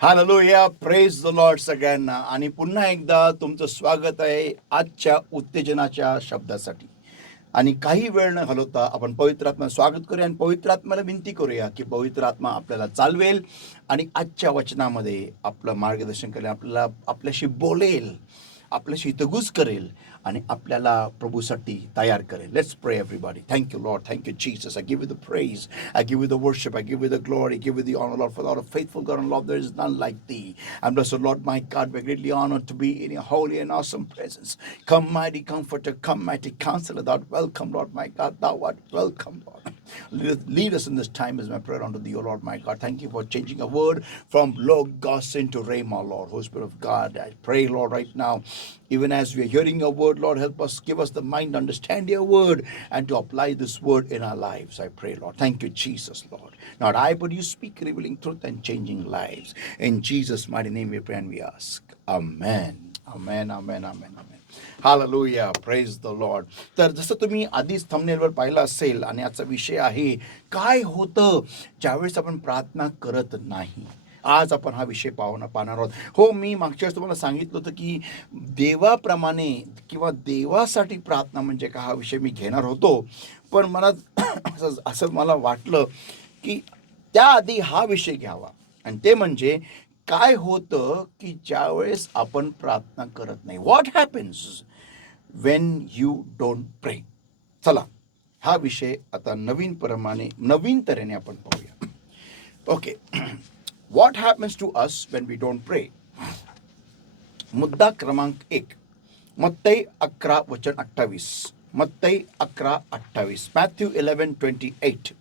Hallelujah, praise the Lord सगळ्यांना. आणि पुन्हा एकदा तुमचं स्वागत आहे आजच्या उत्तेजनाच्या शब्दासाठी. आणि काही वेळ न घालवता आपण पवित्र आत्मा स्वागत करूया आणि पवित्र आत्म्याला विनंती करूया की पवित्र आत्मा आपल्याला चालवेल आणि आजच्या वचनामध्ये आपलं मार्गदर्शन करेल, आपल्याशी बोलेल, आपल्याशी हितगुज करेल आणि आपल्याला प्रभूसाठी तयार करेल. लेट्स प्रे everybody. Thank you Lord, thank you Jesus. I give you the praise, I give you the worship, I give you the glory, I give you the honor, Lord, for the faithful God and Lord, there is none like thee. And blessed Lord, my God, we're greatly honored to be in your holy and awesome presence. Come, mighty comforter, come, mighty counselor, thou art welcome, Lord, my God, thou art welcome, Lord. Lead us in this time is my prayer unto thee, O Lord, my God. Thank you for changing a word from Logos into Rhema, Lord. Holy Spirit of God, I pray, Lord, right now, even as we are hearing your word, Lord, help us, give us the mind to understand your word and to apply this word in our lives. I pray, Lord. Thank you, Jesus, Lord. Not I, but you speak, revealing truth and changing lives. In Jesus' mighty name we pray and we ask. Amen. Amen, amen, amen, amen. Hallelujah, praise the Lord. तर जसं तुम्ही आधीच थंबनेलवर पाहिलं असेल आणि याचा विषय आहे काय होतं ज्यावेळेस आपण प्रार्थना करत नाही. आज आपण हा विषय पाहणार आहोत. हो, मी मागच्या वेळेस तुम्हाला सांगितलं होतं की देवाप्रमाणे किंवा देवासाठी प्रार्थना म्हणजे काय हा विषय मी घेणार होतो, पण मला असं मला वाटलं की त्याआधी हा विषय घ्यावा. आणि ते म्हणजे काय होतं की ज्यावेळेस आपण प्रार्थना करत नाही. What happens when you don't pray. चला, हा विषय आता नवीन तऱ्हेने आपण पाहूया. Okay, what happens to us when we don't pray. मुद्दा क्रमांक 1, मत्तई 11 वचन 28. मत्तई 11:28. Matthew 11:28.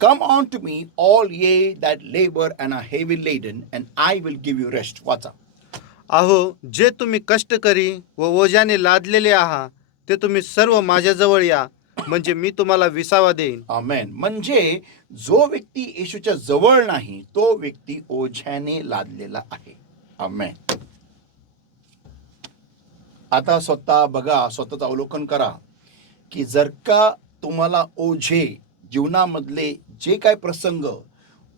Come unto me, all ye that labor and are heavy laden, and I will give you rest. वाचा. अहो, जे तुम्ही कष्टकरी व ओझ्याने लादलेले आहात ते तुम्ही सर्व माझ्याजवळ या, म्हणजे मी तुम्हाला विसावा देईन. आमेन. म्हणजे जो व्यक्ती येशूच्या जवळ नाही तो व्यक्ती ओझ्याने लादलेला आहे. आमेन. आता स्वतः बघा, स्वतःचं अवलोकन करा की जर का तुम्हाला ओझे, जीवनामधले जे काय प्रसंग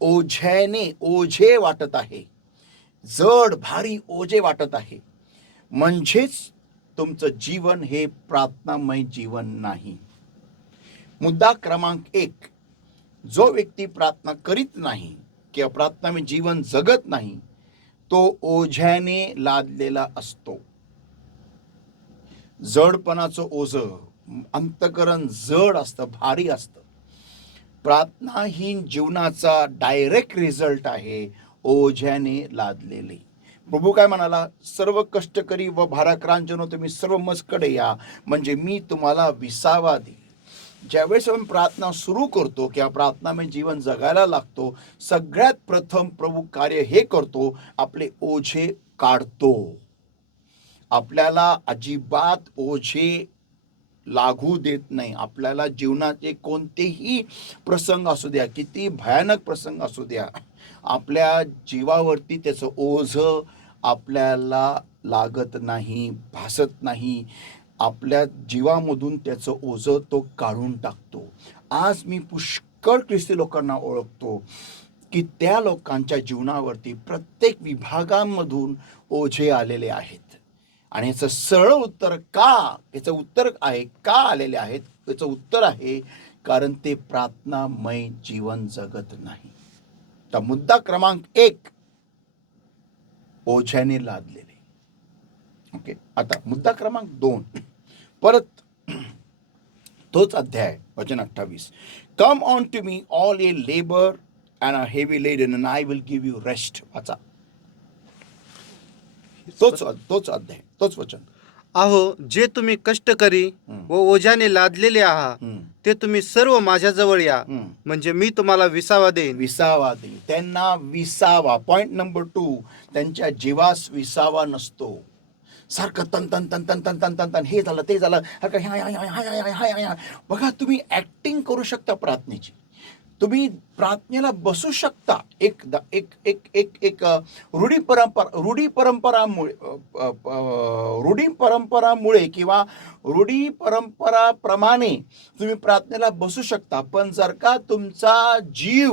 ओझे वाटत आहे, जड भारी ओझे वाटत आहे, म्हणजेच तुमचं जीवन हे प्रार्थनामय जीवन नाही. मुद्दा क्रमांक 1, जो व्यक्ती प्रार्थना करीत नाही किंवा प्रार्थनामय जीवन जगत नाही तो ओझ्याने लादलेला असतो. जडपणाचं ओझं, अंतकरण जड असतं, भारी असतं. प्रार्थनाहीन जीवनाचा डायरेक्ट रिझल्ट आहे ओझ्याने लादलेले. प्रभू काय म्हणाला, सर्व कष्टकरी व भाराक्रांतजनो तुम्ही सर्व मजकडे या, म्हणजे मी तुम्हाला विसावा देईन. ज्यावेळेस आपण प्रार्थना सुरू करतो किंवा प्रार्थनामय जीवन जगायला लागतो, सगळ्यात प्रथम प्रभू कार्य हे करतो, आपले ओझे काढतो. आपल्याला अजिबात ओझे लागू देत नाही. आपल्याला जीवनाचे कोणतेही प्रसंग असू द्या, किती भयानक प्रसंग असू द्या, आपल्या जीवावरती त्याचं ओझं आपल्याला लागत नाही, भासत नाही. आपल्या जीवामधून त्याचं ओझं तो काढून टाकतो. आज मी पुष्कळ ख्रिस्ती लोकांना ओळखतो की त्या लोकांच्या जीवनावरती प्रत्येक विभागांमधून ओझे आलेले आहेत. आणि याचं सरळ उत्तर याचं उत्तर आहे का आलेले आहेत, याचं उत्तर आहे कारण ते प्रार्थनामय जीवन जगत नाही. तर मुद्दा क्रमांक 1, ओझ्याने लादलेले. ओके, आता मुद्दा क्रमांक 2, परत तोच अध्याय वचन 28. Come on to me all ye labour and are heavy laden and I will give you rest. वाचा. तोच अध्याय, तोच वचन. अहो, जे तुम्ही कष्टकरी व ओझ्याने लादलेले आहात ते तुम्ही सर्व माझ्याजवळ या, म्हणजे मी तुम्हाला विसावा देईन. विसावा देईन. त्यांना विसावा. पॉइंट नंबर 2, त्यांच्या जीवास विसावा नसतो. सारखं तन तन तन तन तन तन तन तन, हे झालं ते झालं. बघा, तुम्ही ऍक्टिंग करू शकता प्रार्थनेची. तुम्ही प्रार्थनेला बसू शकता. एक रूढी परंपरामुळे किंवा रूढी परंपराप्रमाणे तुम्ही प्रार्थनेला बसू शकता. पण जर का तुमचा जीव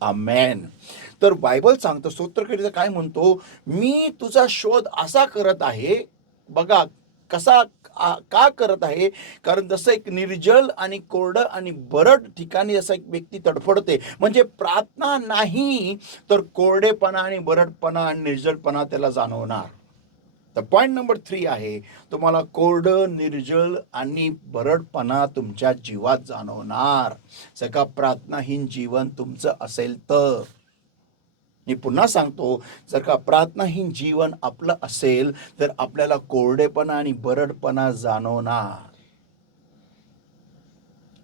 आमेन. तर बायबल सांगतो, स्तोत्रकर्ता काय म्हणतो, मी तुझा शोध असा करत आहे. बघा कसा, का करत आहे, कारण जसं एक निर्जल आणि कोरडं आणि बरड ठिकाणी जसं एक व्यक्ती तडफडते, म्हणजे प्रार्थना नाही तर कोरडेपणा आणि बरडपणा आणि निर्जलपणा त्याला जाणवणार. तर पॉईंट नंबर 3 आहे, तुम्हाला कोरडं, निर्जल आणि बरडपणा तुमच्या जीवात जाणवणार जर का प्रार्थनाहीन जीवन तुमचं असेल तर. मी पुन्हा सांगतो, जर का प्रार्थनाहीन जीवन आपलं असेल तर आपल्याला कोरडेपणा आणि बरडपणा जाणवणार.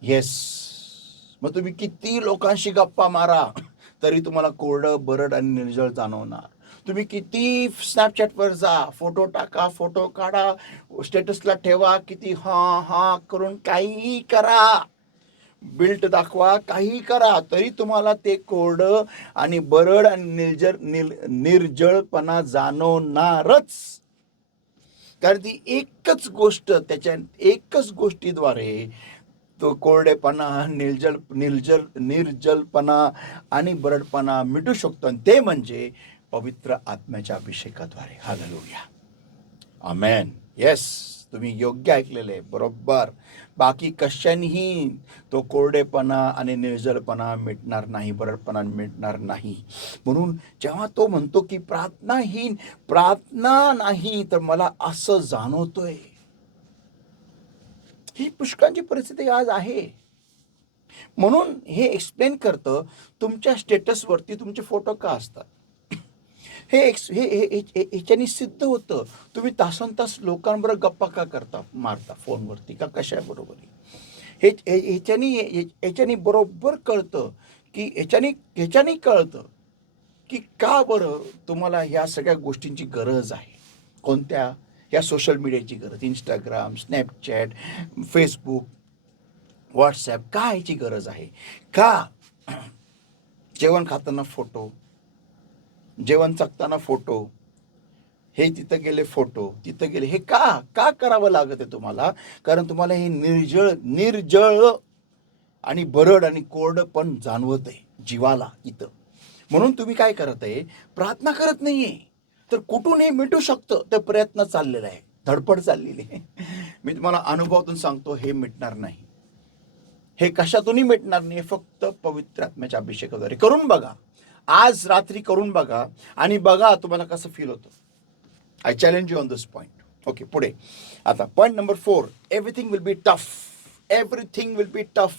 येस. मग तुम्ही किती लोकांशी गप्पा मारा तरी तुम्हाला कोरडं, बरड आणि निर्जळ जाणवणार. तुम्ही किती स्नॅपचॅटवर जा, फोटो टाका, फोटो काढा, स्टेटसला ठेवा, किती हा हा करून काहीही करा, बिल्ट दाखवा, काही करा, तरी तुम्हाला ते कोरडं आणि बरड आणि निर्जळपणा जाणवणारच. कारण ती एकच गोष्ट, त्याच्या एकच गोष्टीद्वारे तो कोरडेपणा, निर्जलपणा आणि बरडपणा मिटू शकतो, आणि ते म्हणजे पवित्र आत्म्याच्या अभिषेकाद्वारे. हालेलुया. आमेन. येस, तुम्ही योग्य ऐकलेले, बरोबर. बाकी कशानेही तो कोरडेपणा आणि निर्जलपणा मिटणार नाही, बरडपणा मिटणार नाही. म्हणून जेव्हा तो म्हणतो की प्रार्थना नाही तर मला असं जाणवतोय, ही पुष्कळांची परिस्थिती आज आहे. म्हणून हे एक्सप्लेन करतं, तुमच्या स्टेटसवरती तुमचे फोटो का असतात. ह्याच्यानी सिद्ध होतं तुम्ही तासनतास लोकांबरोबर गप्पा का करता, मारता फोनवरती का कशाबरोबर. ह्याच्यानी बरोबर कळतं की ह्याच्यानी कळतं की का बरं तुम्हाला ह्या सगळ्या गोष्टींची गरज आहे. कोणत्या? या सोशल मीडियाची गरज. इंस्टाग्राम, स्नॅपचॅट, फेसबुक, व्हॉट्सॲप, का ह्याची गरज आहे का? जेवण खाताना फोटो, जेवण चाकताना फोटो, हे तिथं गेले फोटो, तिथं गेले, हे का करावं लागत आहे तुम्हाला? कारण तुम्हाला हे निर्जळ आणि बरड आणि कोरडं पण जाणवत आहे जीवाला इथं. म्हणून तुम्ही काय करत आहे, प्रार्थना करत नाहीये. तर कुठून हे मिटू शकतं, ते प्रयत्न चाललेला आहे, धडपड चाललेली आहे. मी तुम्हाला अनुभवातून सांगतो, हे मिटणार नाही. हे कशातूनही मिटणार नाही, फक्त पवित्र आत्म्याच्या अभिषेकाद्वारे. करून बघा, आज रात्री करून बघा आणि बघा तुम्हाला कसं फील होतं. I challenge you on this point. Okay, पुढे आता point number 4, everything will be tough. Everything will be tough.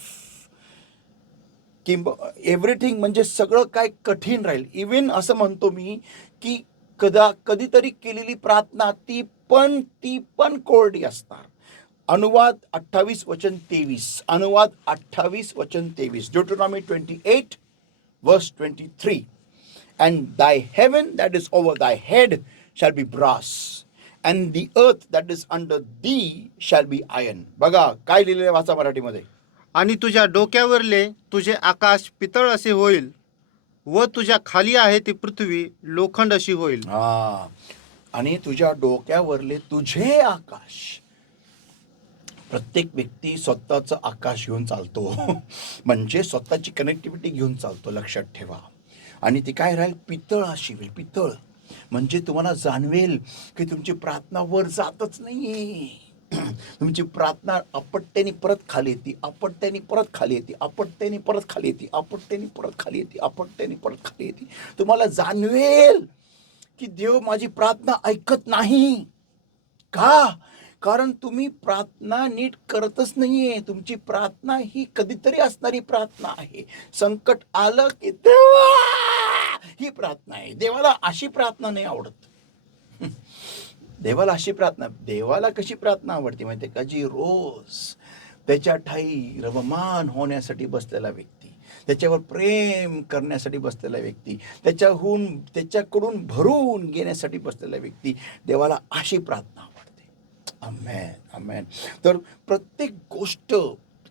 Everything म्हणजे सगळं काय कठीण राहील. इव्हन असं म्हणतो मी की कधीतरी केलेली प्रार्थना ती पण कोरडी असणार. अनुवाद 28 वचन 23. अनुवाद 28 वचन 23. Deuteronomy 28 verse 23. And thy heaven that is over thy head shall be brass, and the earth that is under thee shall be iron. बघा काय लिहिलेलं, वाचा मराठीमध्ये. आणि तुझ्या डोक्यावरले तुझे आकाश पितळ असे होईल, व तुझ्या खाली आहे ती पृथ्वी लोखंड अशी होईल. हा, आणि तुझ्या डोक्यावरले तुझे आकाश. प्रत्येक व्यक्ती स्वतःचं आकाश घेऊन चालतो. म्हणजे स्वतःची कनेक्टिव्हिटी घेऊन चालतो, लक्षात ठेवा. आणि ती काय राहील, पितळ अशी होईल. पितळ म्हणजे तुम्हाला जाणवेल की तुमची प्रार्थना वर जातच नाहीये. तुमची प्रार्थना आपट्याने परत खाली येते, आपट्याने परत खाली येते, आपट्याने परत खाली येते, आपट्याने परत खाली येते, आपट्याने परत खाली येते. तुम्हाला जाणवेल की देव माझी प्रार्थना ऐकत नाही. का? कारण तुम्ही प्रार्थना नीट करतच नाहीये. तुमची प्रार्थना ही कधीतरी असणारी प्रार्थना आहे. संकट आलं की देवा, ही प्रार्थना आहे. देवाला अशी प्रार्थना नाही आवडत. देवाला अशी प्रार्थना, देवाला कशी प्रार्थना आवडते माहिती का? जी रोज त्याच्या ठाई रवमान होण्यासाठी बसलेला व्यक्ती, त्याच्यावर प्रेम करण्यासाठी बसलेला व्यक्ती, त्याच्याकडून भरून घेण्यासाठी बसलेला व्यक्ती, देवाला अशी प्रार्थना आवडते. आमेन, आमेन. तर प्रत्येक गोष्ट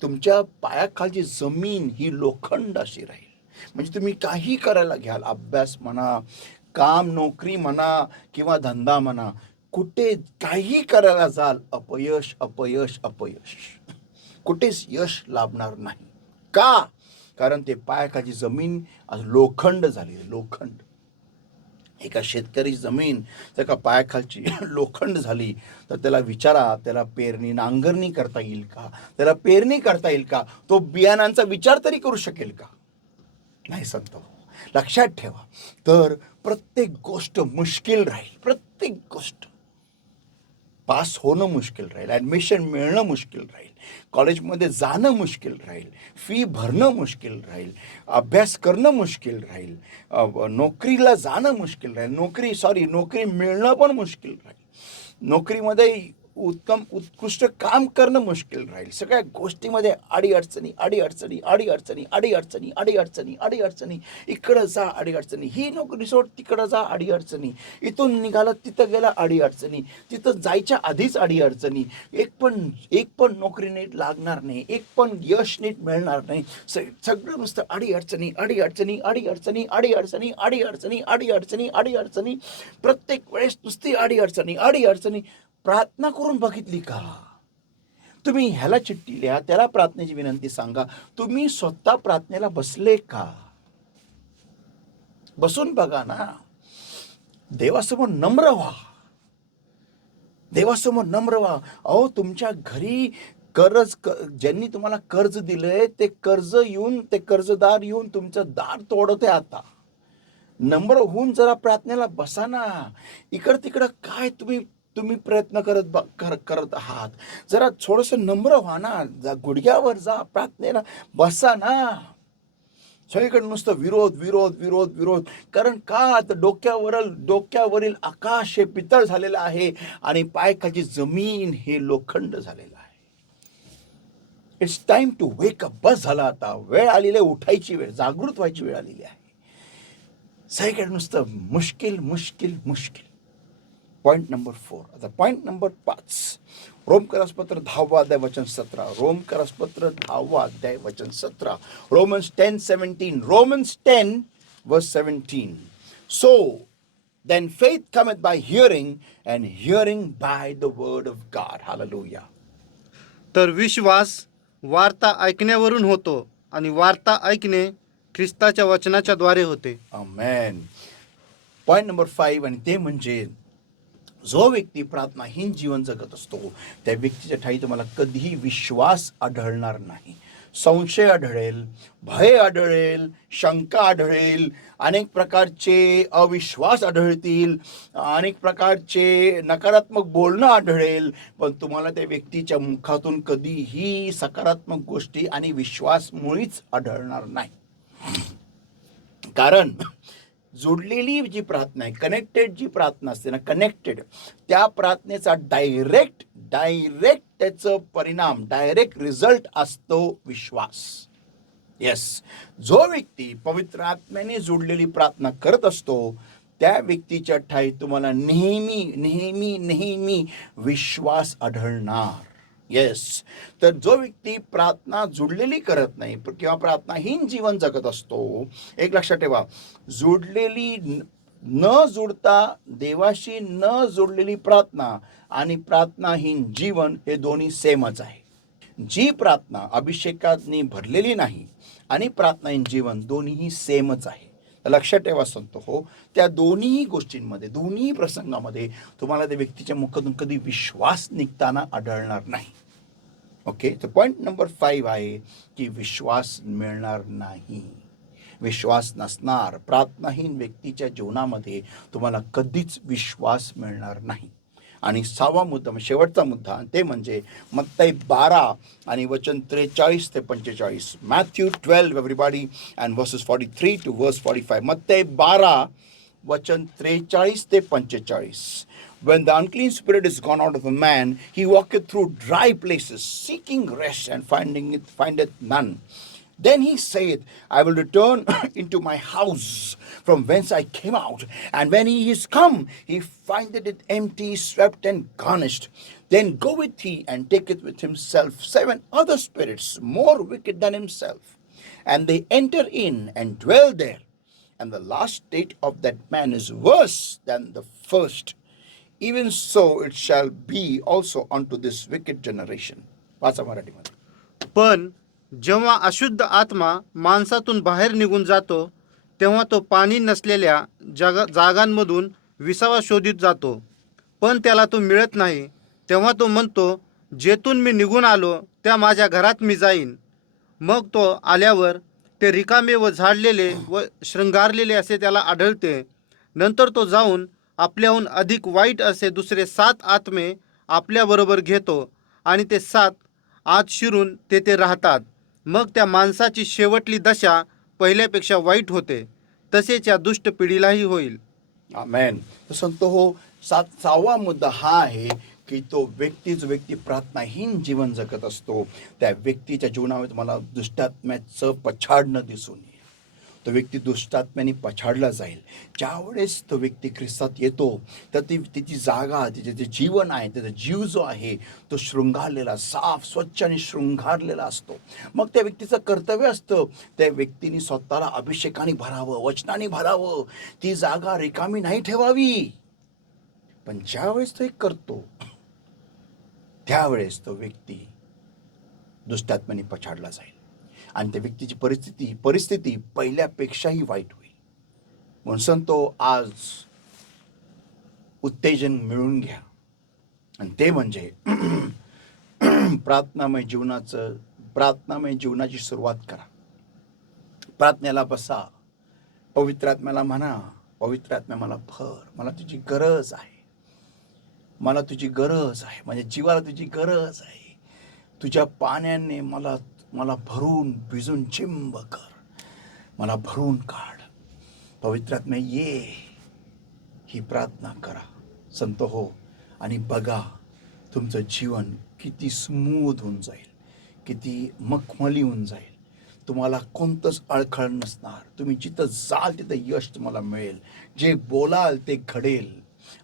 तुमच्या पायाखालची जमीन ही लोखंड अशी राहील. म्हणजे तुम्ही काही करायला घ्याल, अभ्यास म्हणा, काम नोकरी म्हणा किंवा धंदा म्हणा, कुठे काही करायला जाल, अपयश अपयश अपयश, कुठेच यश लाभणार नाही. का? कारण ते पायाखाली जमीन आज लोखंड झाली, लोखंड. एका शेतकरी जमीन जर का पायाखालची लोखंड झाली तर त्याला विचारा, त्याला पेरणी नांगरणी करता येईल का, त्याला पेरणी करता येईल का, तो बियाणांचा विचार तरी करू शकेल का? नाही संत. लक्षात ठेवा, तर प्रत्येक गोष्ट मुश्किल राहील, प्रत्येक गोष्ट. पास होणं मुश्किल राहील, ॲडमिशन मिळणं मुश्किल राहील, कॉलेजमध्ये जाणं मुश्किल राहील, फी भरणं मुश्किल राहील, अभ्यास करणं मुश्किल राहील, नोकरीला जाणं मुश्किल राहील, नोकरी मिळणं पण मुश्किल राहील, नोकरीमध्ये उत्कृष्ट काम करणं मुश्किल राहील. सगळ्या गोष्टीमध्ये अडीअडचणी, इकडं जा अडीअडचणी, ही नोकरी सोड तिकडं जा अडीअडचणी, इथून निघालं तिथं गेला अडीअडचणी, तिथं जायच्या आधीच अडीअडचणी, एक पण नोकरी नीट लागणार नाही, एक पण यश नीट मिळणार नाही, सगळं नुसतं अडीअडचणी. प्रत्येक वेळेस नुसती अडीअडचणी. प्रार्थना करून बघितली का? तुम्ही ह्याला चिठ्ठी लिहा, त्याला प्रार्थनेची विनंती सांगा. तुम्ही स्वतः प्रार्थनेला बसले का? बसून बघा ना. देवासमोर नम्र व्हा, देवासमोर नम्र व्हा. अहो, तुमच्या घरी ज्यांनी तुम्हाला कर्ज दिलंय ते कर्जदार येऊन तुमचं दार तोडत आहे आता. नम्र होऊन जरा प्रार्थनेला बसा ना. इकडं तिकडं काय तुम्ही प्रयत्न करत आहात? जरा थोडंसं नम्र व्हा ना, गुडघ्यावर जा, प्रार्थनेला बसा ना. सगळीकडे नुसतं विरोध. कारण का? तर डोक्यावरील आकाश हे पितळ झालेलं आहे आणि पायाखालची जमीन हे लोखंड झालेलं आहे. It's time to wake up. बस झाला आता. वेळ आलेली आहे, उठायची वेळ, जागृत व्हायची वेळ आलेली आहे. सगळीकडे नुसतं मुश्किल. Point number 4. आता पॉइंट नंबर 5. रोमकरासपत्र 10 अध्याय वचन 17. रोमकरासपत्र 10 अध्याय वचन 17. Romans 10:17. Romans 10 verse 17. So then faith cometh by hearing, and hearing by the word of God. Hallelujah. तर विश्वास वार्ता ऐकण्यावरून होतो आणि वार्ता ऐकणे ख्रिस्ताच्या वचनाच्या द्वारे होते. Amen. पॉइंट नंबर 5, आणि ते म्हणजे जो व्यक्ती प्रार्थनाहीन जीवन जगत असतो त्या व्यक्तीच्या ठाई तुम्हाला कधीही विश्वास आढळणार नाही. संशय आढळेल, भय आढळेल, शंका आढळेल, अनेक प्रकारचे अविश्वास आढळतील, अनेक प्रकारचे नकारात्मक बोलणं आढळेल, पण तुम्हाला त्या व्यक्तीच्या मुखातून कधीही सकारात्मक गोष्टी आणि विश्वास मुळीच आढळणार नाही. कारण जोडलेली जी प्रार्थना आहे, कनेक्टेड जी प्रार्थना असते ना, कनेक्टेड, त्या प्रार्थनेचा डायरेक्ट त्याचं परिणाम, डायरेक्ट रिझल्ट असतो विश्वास. येस, जो व्यक्ती पवित्र आत्म्याने जोडलेली प्रार्थना करत असतो त्या व्यक्तीच्या ठाई तुम्हाला नेहमी विश्वास आढळणार. येस, तर जो व्यक्ती प्रार्थना जुडलेली करत नाही किंवा प्रार्थनाहीन जीवन जगत असतो, एक लक्षात ठेवा, देवाशी न जोडलेली प्रार्थना आणि प्रार्थनाहीन जीवन हे दोन्ही सेमच आहे. जी प्रार्थना अभिषेकाने भरलेली नाही आणि प्रार्थनाहीन जीवन दोन्हीही सेमच आहे. लक्षात ठेवा संत हो, त्या दोन्ही गोष्टींमध्ये, दोन्ही प्रसंगामध्ये तुम्हाला त्या व्यक्तीच्या मुखातून कधी विश्वास निघताना आढळणार नाही. ओके, तर पॉइंट नंबर 5 आहे की विश्वास मिळणार नाही, विश्वास नसणार. प्रार्थनाहीन व्यक्तीच्या जीवनामध्ये तुम्हाला कधीच विश्वास मिळणार नाही. आणि 6वा मुद्दा, शेवटचा मुद्दा, ते म्हणजे मत्ती 12 आणि वचन 43 ते 45. Matthew 12 everybody and verses 43 to verse 45. मत्ती 12 वचन 43 ते 45. When the unclean spirit is gone out of a man, he walketh through dry places, seeking rest, and findeth none. Then he saith, I will return into my house from whence I came out. And when he is come, he findeth it empty, swept, and garnished. Then goeth he and taketh with himself 7 other spirits more wicked than himself. And they enter in and dwell there. And the last state of that man is worse than the first. Even so it shall be also unto this wicked generation. वाचा मराठीमध्ये. पण जेव्हा अशुद्ध आत्मा माणसातून बाहेर निघून जातो तेव्हा तो पाणी नसलेल्या जागांमधून विसावा शोधित जातो, पण त्याला तो मिळत नाही. तेव्हा तो म्हणतो, जेथून मी निघून आलो त्या माझ्या घरात मी जाईन. मग तो आल्यावर ते रिकामे व झाडलेले व शृंगारलेले असे त्याला आढळते. नंतर तो जाऊन आपल्याहून अधिक वाईट असे दुसरे 7 आत्मे आपल्याबरोबर घेतो आणि ते 7 आत शिरून तेथे राहतात. मग त्या माणसाची शेवटली दशा पहिल्यापेक्षा वाईट होते. तसेच या दुष्ट पिढीलाही होईल. आमेन. तर सांगतो हो, 7वा मुद्दा हा आहे की जो व्यक्ती प्रार्थनाहीन जीवन जगत असतो त्या व्यक्तीच्या जीवनामध्ये मला दुष्टात्म्याचं पछाडणं दिसून येईल. तो व्यक्ती दुष्टात्म्याने पछाडला जाईल. ज्यावेळेस तो व्यक्ती ख्रिस्तात येतो तर तिची जागा, तिचे जे जीवन आहे, त्याचा जीव जो आहे तो शृंगारलेला, साफ स्वच्छ आणि शृंगारलेला असतो. मग त्या व्यक्तीचं कर्तव्य असतं त्या व्यक्तीने स्वतःला अभिषेकाने भरावं, वचनाने भरावं, ती जागा रिकामी नाही ठेवावी. पण ज्यावेळेस तो एक करतो त्यावेळेस तो व्यक्ती दुष्टात्म्याने पछाडला जाईल आणि त्या व्यक्तीची परिस्थिती पहिल्यापेक्षाही वाईट होईल. म्हणून सांगतो, आज उत्तेजन मिळून घ्या आणि ते म्हणजे प्रार्थनामय जीवनाची सुरुवात करा. प्रार्थनेला बसा, पवित्र आत्म्याला म्हणा, पवित्र आत्म्या मला भर, मला तुझी गरज आहे, मला तुझी गरज आहे, माझ्या जीवाला तुझी गरज आहे. तुझ्या पाण्याने मला भरून भिजून चिंब कर, मला भरून काढ. पवित्र आत्मा ये, ही प्रार्थना करा संत हो. आणि बघा तुमचं जीवन किती स्मूथ होऊन जाईल, किती मखमली होऊन जाईल. तुम्हाला कोणतंच अडखळ नसणार. तुम्ही जिथं जाल तिथं यश तुम्हाला मिळेल. जे बोलाल ते घडेल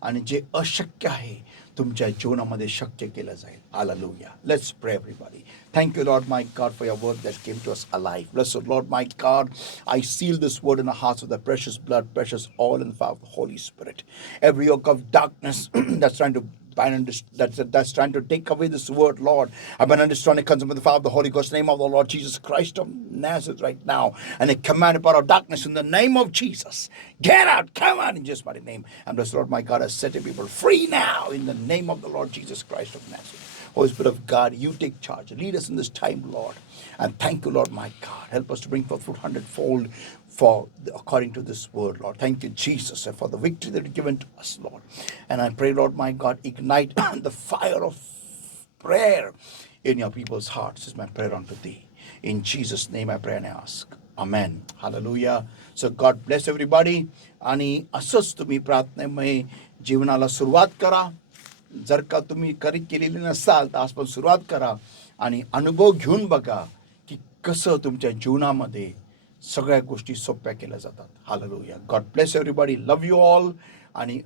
आणि जे अशक्य आहे तुमच्या जीवनामध्ये शक्य केलं जाईल. हालेलुया. लेट्स प्रे everybody. Thank you, Lord my God, for your word that came to us alive. Blessed Lord my God, I seal this word in the hearts of the precious blood, precious oil, and the fire of the Holy Spirit. Every yoke of darkness that's trying to bind and that's trying to take away this word, Lord, I bind and destroy it, comes with the fire of the Holy Ghost, name of the Lord Jesus Christ of Nazareth right now, and I command a power of darkness in the name of Jesus. Get out, come out in Jesus' mighty name. And blessed Lord my God has set the people free now in the name of the Lord Jesus Christ of Nazareth. Holy Spirit of God, you take charge. Lead us in this time, Lord. And thank you, Lord, my God. Help us to bring forth fruit 100-fold according to this word, Lord. Thank you, Jesus, and for the victory that you've given to us, Lord. And I pray, Lord, my God, ignite the fire of prayer in your people's hearts. This is my prayer unto thee. In Jesus' name I pray and I ask. Amen. Hallelujah. So God bless everybody. आणि असंच तुम्ही प्रार्थनेमय जीवनाला सुरुवात करा. जर का तुम्ही केलेली नसाल तर आजपासून सुरुवात करा आणि अनुभव घेऊन बघा की कसं तुमच्या जीवनामध्ये सगळ्या गोष्टी सोप्या केल्या जातात. Hallelujah. God bless everybody. Love you all. आणि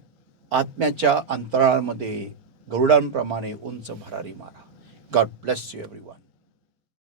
आत्म्याच्या अंतराळामध्ये गरुडांप्रमाणे उंच भरारी मारा. God bless you everyone.